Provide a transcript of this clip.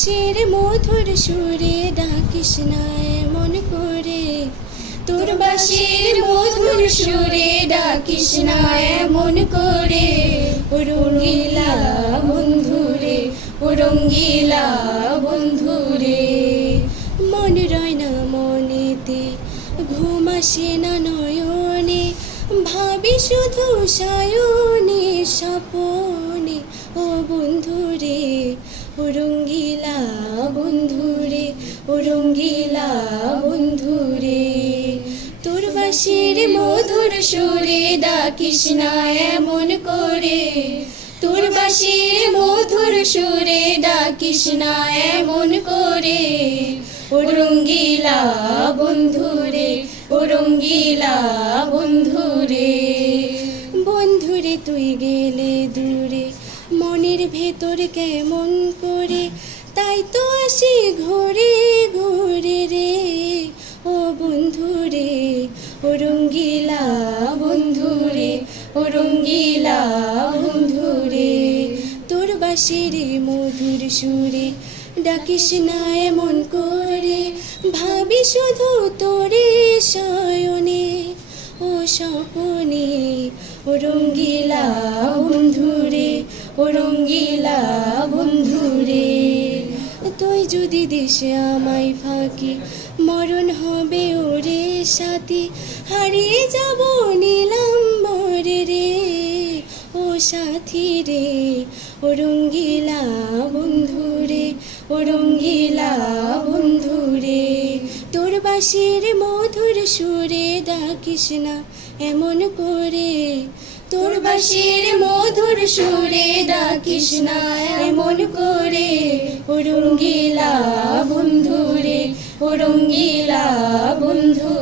শির মধুর সুরে ডাকিস না এমন করে, তোর বাঁশির মধুর সুরে ডাকিস না এমন করে। ও রঙ্গিলা বন্ধুরে, ও রঙ্গিলা বন্ধুরে। মন রয় না মনেতে, ঘুম আসে না নয়নে, ভাবি শুধু সায়নে স্বপনে। ও বন্ধুরে, ও রঙ্গিলা বন্ধুরে, ও রঙ্গিলা বন্ধুরে। তোর বাঁশির মধুর সুরে ডাকিস না এমন করে, তোর বাঁশির মধুর সুরে ডাকিস না এমন করে। ও রঙ্গিলা বন্ধুরে, ও রঙ্গিলা বন্ধুরে। বন্ধুরে তুই গেলে দূরে, মনের ভেতর কেমন করে, তাই তো আসি ঘুরে ঘুরে রে। ও বন্ধুরে, ও রঙ্গিলা বন্ধুরে, ও রঙ্গিলা বন্ধুরে। তোর বাঁশির মধুর সুরে ডাকিস না এমন করে, ভাবি শুধু তোরে শয়নে ও স্বপনে। ও রঙ্গিলা বন্ধুরে, ও রঙ্গিলা বন্ধুরে। তুই যদি দেশে আমায় ফাঁকি, মরণ হবে ওরে সাথী, হারিয়ে যাব নীলাম্বরে রে। ও সাথী রে, ও রঙ্গিলা বন্ধুরে, ও রঙ্গিলা বন্ধুরে। তোর বাঁশির মধুর সুরে ডাকিস না এমন করে, তোর বাঁশির মধুর সুরে ডাকিস না এমন করে। ও রঙ্গিলা বন্ধুরে, ও রঙ্গিলা বন্ধু।